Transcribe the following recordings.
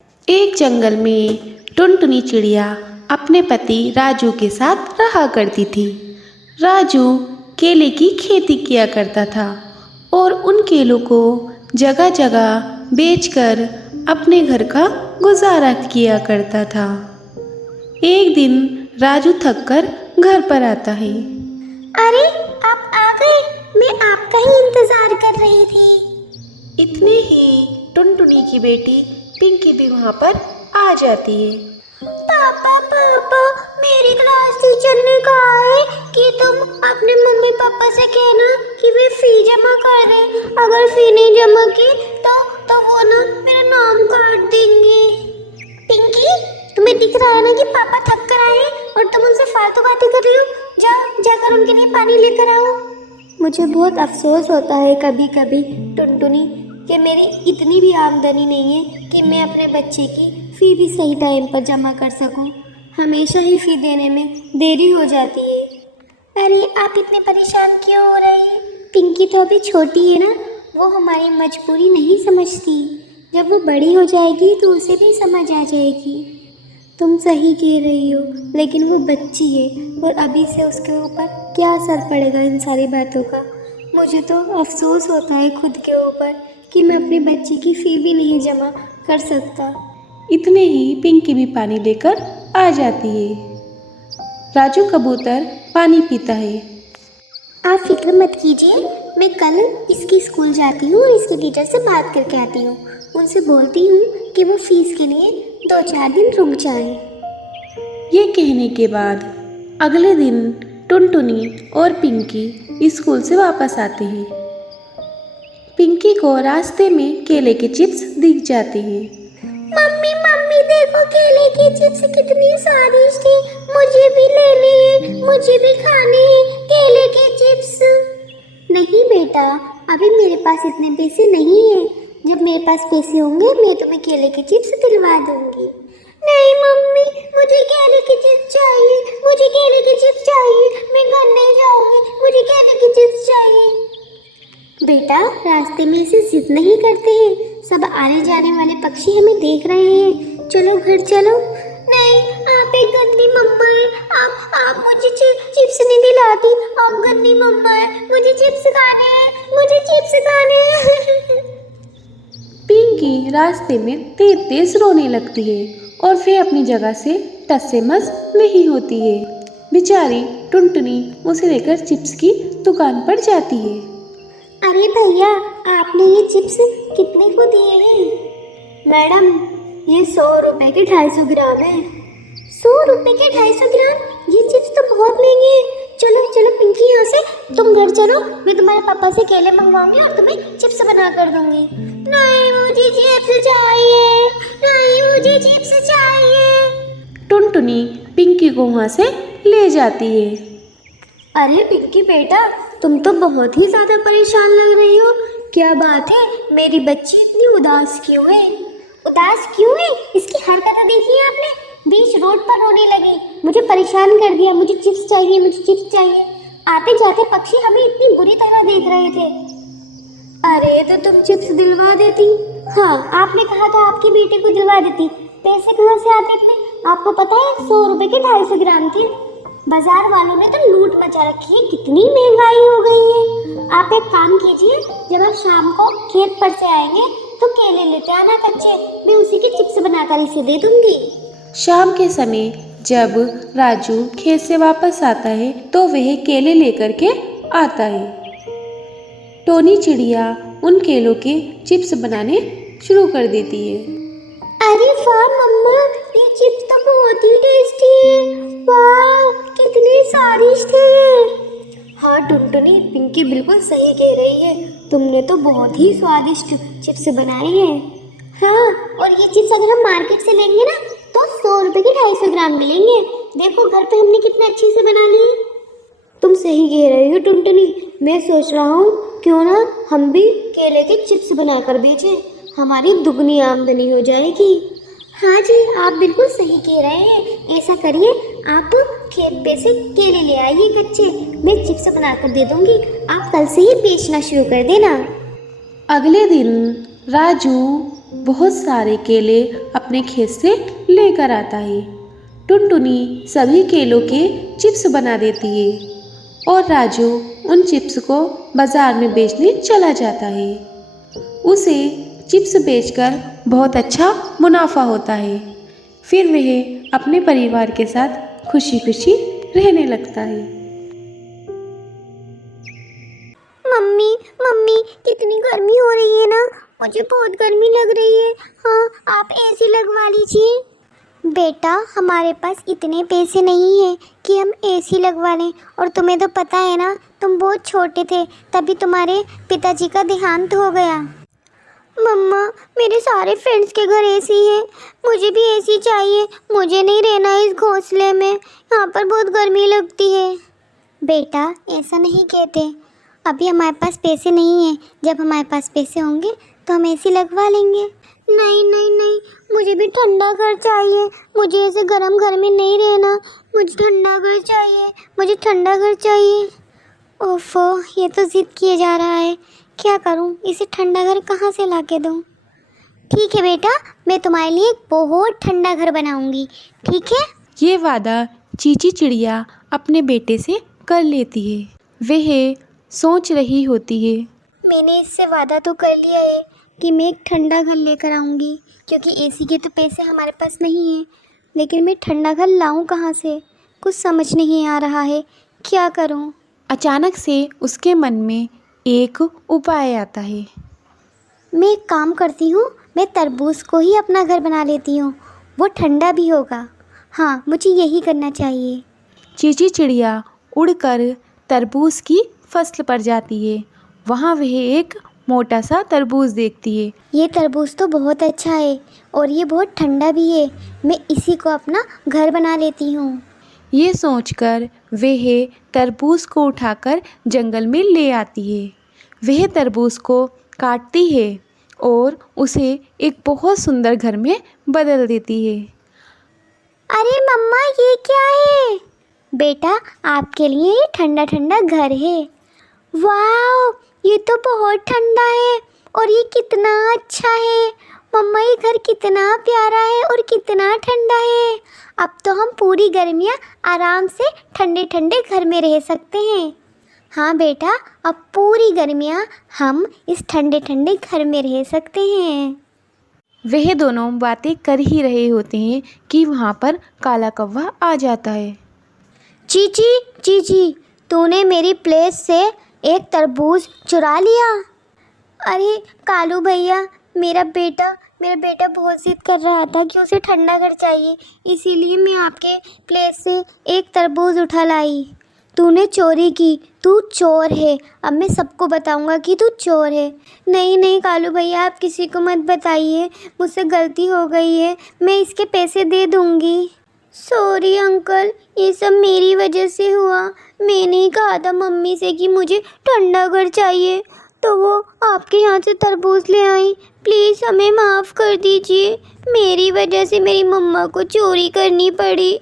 एक जंगल में टुनटुनी चिड़िया अपने पति राजू के साथ रहा करती थी। राजू केले की खेती किया करता था और उन केलों को जगह जगह बेचकर अपने घर का गुजारा किया करता था। एक दिन राजू थककर घर पर आता है। अरे, आप आ गए। मैं आपका ही इंतजार कर रही थी। इतने ही टुनटुनी की बेटी पिंकी भी वहाँ पर आ जाती है। पापा पापा, मेरी क्लास टीचर ने कहा है कि तुम अपने मम्मी पापा से कहना कि वे फी जमा कर दें। अगर फी नहीं जमा की तो वो ना मेरा नाम काट देंगे। पिंकी, तुम्हें दिख रहा है ना कि पापा थक कर आए और तुम उनसे फालतू बातें कर रही हो। जाओ, जाकर उनके लिए पानी लेकर आओ। मुझे बहुत अफसोस होता है कभी कभी टुनटुनी कि मेरी इतनी भी आमदनी नहीं है कि मैं अपने बच्चे की फ़ी भी सही टाइम पर जमा कर सकूं। हमेशा ही फ़ी देने में देरी हो जाती है। अरे, आप इतने परेशान क्यों हो रही हैं? पिंकी तो अभी छोटी है ना, वो हमारी मजबूरी नहीं समझती। जब वो बड़ी हो जाएगी तो उसे भी समझ आ जाएगी। तुम सही कह रही हो, लेकिन वो बच्ची है और अभी से उसके ऊपर क्या असर पड़ेगा इन सारी बातों का। मुझे तो अफसोस होता है खुद के ऊपर कि मैं अपने बच्चे की फ़ी भी नहीं जमा कर सकता। इतने ही पिंकी भी पानी लेकर आ जाती है। राजू कबूतर पानी पीता है। आप फिक्र मत कीजिए, मैं कल इसकी स्कूल जाती हूँ और इसके टीचर से बात करके आती हूँ। उनसे बोलती हूँ कि वो फीस के लिए 2-4 दिन रुक जाएं। ये कहने के बाद अगले दिन टुनटुनी और पिंकी स्कूल से वापस आते हैं। पिंकी को रास्ते में केले के चिप्स दिख जाते हैं। मम्मी मम्मी, देखो केले की चिप्स कितनी स्वादिष्ट है। मुझे भी लेने हैं, मुझे भी खाने हैं केले के चिप्स। नहीं बेटा, अभी मेरे पास इतने पैसे नहीं हैं। जब मेरे पास पैसे होंगे मैं तुम्हें केले के चिप्स दिलवा दूंगी। नहीं मम्मी, मुझे केले के चिप्स चाहिए, मुझे केले के चिप्स चाहिए। मैं घर नहीं जाऊंगी, मुझे केले के चिप्स चाहिए। बेटा, रास्ते में ऐसे जिद नहीं करते हैं। सब आने जाने वाले पक्षी हमें देख रहे हैं। चलो घर चलो। नहीं, आप एक गंदी मम्मा है। आप मुझे चिप्स नहीं दिलाती। आप गंदी मम्मा है। मुझे चिप्स खाने हैं, मुझे चिप्स खाने हैं। पिंकी रास्ते में तेज तेज रोने लगती है और फिर अपनी जगह से टस से मस नहीं होती है। बेचारी टुनटुनी उसे लेकर चिप्स की दुकान पर जाती है। अरे भैया, आपने ये चिप्स कितने को दिए हैं? मैडम, ये 100 रुपए के 250 ग्राम है। 100 रुपए के 250 ग्राम? ये चिप्स तो बहुत महंगे हैं। चलो चलो पिंकी, यहाँ से तुम घर चलो। मैं तुम्हारे पापा से केले मंगवाऊंगी और तुम्हें चिप्स बना कर दूंगी। नहीं, मुझे चिप्स चाहिए। नहीं, मुझे चिप्स चाहिए। टुनटुनी पिंकी को वहाँ से ले जाती है। अरे पिंकी बेटा, तुम तो बहुत ही ज़्यादा परेशान लग रही हो। क्या बात है? मेरी बच्ची इतनी उदास क्यों है? उदास क्यों है? इसकी हरकतें देखी आपने? बीच रोड पर रोने लगी, मुझे परेशान कर दिया। मुझे चिप्स चाहिए, मुझे चिप्स चाहिए। आते जाते पक्षी हमें इतनी बुरी तरह देख रहे थे। अरे तो तुम चिप्स दिलवा देती। हाँ, आपने कहा था आपकी बेटे को दिलवा देती। पैसे कहाँ से आते थे? आपको पता है 100 रुपए के 250 ग्राम थे। बाजार वालों ने तो लूट मचा रखी है। कितनी महंगाई हो गई है। आप एक काम कीजिए, जब आप शाम को खेत पर से आएंगे तो केले लेते आना कच्चे। मैं उसी के चिप्स बनाकर इसे दे दूंगी। शाम के समय जब राजू खेत से वापस आता है तो वह केले लेकर के आता है। टोनी चिड़िया उन केलों के चिप्स बनाने शुरू कर देती है। अरे वाह मम्मा, ये चिप्स तो बहुत ही टेस्टी है। वाह, कितने स्वादिष्ट है। हाँ टुनटुनी, पिंकी बिल्कुल सही कह रही है। तुमने तो बहुत ही स्वादिष्ट चिप्स बनाए हैं। हाँ, और ये चिप्स अगर हम मार्केट से लेंगे ना तो 100 रुपए के 250 ग्राम मिलेंगे। देखो घर पे हमने कितने अच्छे से बना लिए। तुम सही कह रही हो टुनटुनी। मैं सोच रहा हूँ क्यों ना हम भी केले के चिप्स बनाकर बेचें, हमारी दुगनी आमदनी हो जाएगी। हाँ जी, आप बिल्कुल सही कह रहे हैं। ऐसा करिए, आप खेत पे से केले ले आइए कच्चे, मैं चिप्स बनाकर दे दूंगी। आप कल से ही बेचना शुरू कर देना। अगले दिन राजू बहुत सारे केले अपने खेत से लेकर आता है। टुनटुनी सभी केलों के चिप्स बना देती है और राजू उन चिप्स को बाज़ार में बेचने चला जाता है। उसे चिप्स बेचकर बहुत अच्छा मुनाफा होता है। फिर वह अपने परिवार के साथ खुशी खुशी रहने लगता है। मम्मी मम्मी कितनी गर्मी हो रही है ना, मुझे बहुत गर्मी लग रही है। हाँ, आप एसी लगवा लीजिए। बेटा, हमारे पास इतने पैसे नहीं हैं कि हम एसी लगवा लें, और तुम्हें तो पता है ना, तुम बहुत छोटे थे तभी तुम्हारे पिताजी का देहांत हो गया। मम्मा, मेरे सारे फ्रेंड्स के घर एसी है, मुझे भी एसी चाहिए। मुझे नहीं रहना इस घोंसले में, यहाँ पर बहुत गर्मी लगती है। बेटा, ऐसा नहीं कहते, अभी हमारे पास पैसे नहीं हैं। जब हमारे पास पैसे होंगे तो हम एसी लगवा लेंगे। नहीं नहीं नहीं, मुझे भी ठंडा घर चाहिए। मुझे ऐसे गर्म घर में नहीं रहना, मुझे ठंडा घर चाहिए, मुझे ठंडा घर चाहिए। ओफो, ये तो ज़िद किए जा रहा है। क्या करूं, इसे ठंडा घर कहाँ से ला के दूँ? ठीक है बेटा, मैं तुम्हारे लिए एक बहुत ठंडा घर बनाऊंगी, ठीक है? ये वादा चीची चिड़िया अपने बेटे से कर लेती है। वह सोच रही होती है, मैंने इससे वादा तो कर लिया है कि मैं एक ठंडा घर लेकर आऊँगी, क्योंकि एसी के तो पैसे हमारे पास नहीं हैं। लेकिन मैं ठंडा घर लाऊँ कहाँ से, कुछ समझ नहीं आ रहा है, क्या करूँ? अचानक से उसके मन में एक उपाय आता है। मैं एक काम करती हूँ, मैं तरबूज को ही अपना घर बना लेती हूँ, वो ठंडा भी होगा। हाँ, मुझे यही करना चाहिए। चीची चिड़िया उड़कर तरबूज की फसल पर जाती है। वहाँ वह एक मोटा सा तरबूज देखती है। ये तरबूज तो बहुत अच्छा है और ये बहुत ठंडा भी है, मैं इसी को अपना घर बना लेती हूँ। ये सोचकर वह तरबूज को उठाकर जंगल में ले आती है। वह तरबूज को काटती है और उसे एक बहुत सुंदर घर में बदल देती है। अरे मम्मा, ये क्या है? बेटा, आपके लिए ये ठंडा ठंडा घर है। वाह, ये तो बहुत ठंडा है और ये कितना अच्छा है। मम्मा, ये घर कितना प्यारा है और कितना ठंडा है। अब तो हम पूरी गर्मियाँ आराम से ठंडे ठंडे घर में रह सकते हैं। हाँ बेटा, अब पूरी गर्मियाँ हम इस ठंडे ठंडे घर में रह सकते हैं। वह दोनों बातें कर ही रहे होते हैं कि वहाँ पर काला कौवा आ जाता है। चीची चीची, तूने मेरी प्लेट से एक तरबूज चुरा लिया। अरे कालू भैया, मेरा बेटा बहुत जिद कर रहा था कि उसे ठंडा घर चाहिए, इसीलिए मैं आपके प्लेट से एक तरबूज उठा लाई। तूने चोरी की, तू चोर है। अब मैं सबको बताऊंगा कि तू चोर है। नहीं नहीं कालू भैया, आप किसी को मत बताइए, मुझसे गलती हो गई है, मैं इसके पैसे दे दूंगी। सॉरी अंकल, ये सब मेरी वजह से हुआ। मैंने ही कहा था मम्मी से कि मुझे ठंडा घर चाहिए, तो वो आपके यहाँ से तरबूज ले आई। प्लीज़ हमें माफ़ कर दीजिए, मेरी वजह से मेरी मम्मा को चोरी करनी पड़ी।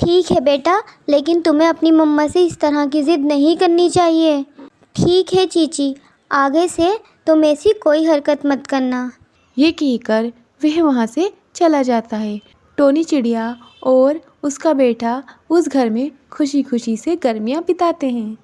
ठीक है बेटा, लेकिन तुम्हें अपनी मम्मा से इस तरह की ज़िद नहीं करनी चाहिए। ठीक है चीची, आगे से तुम ऐसी कोई हरकत मत करना। ये कहकर वह वहाँ से चला जाता है। टोनी चिड़िया और उसका बेटा उस घर में खुशी खुशी से गर्मियाँ बिताते हैं।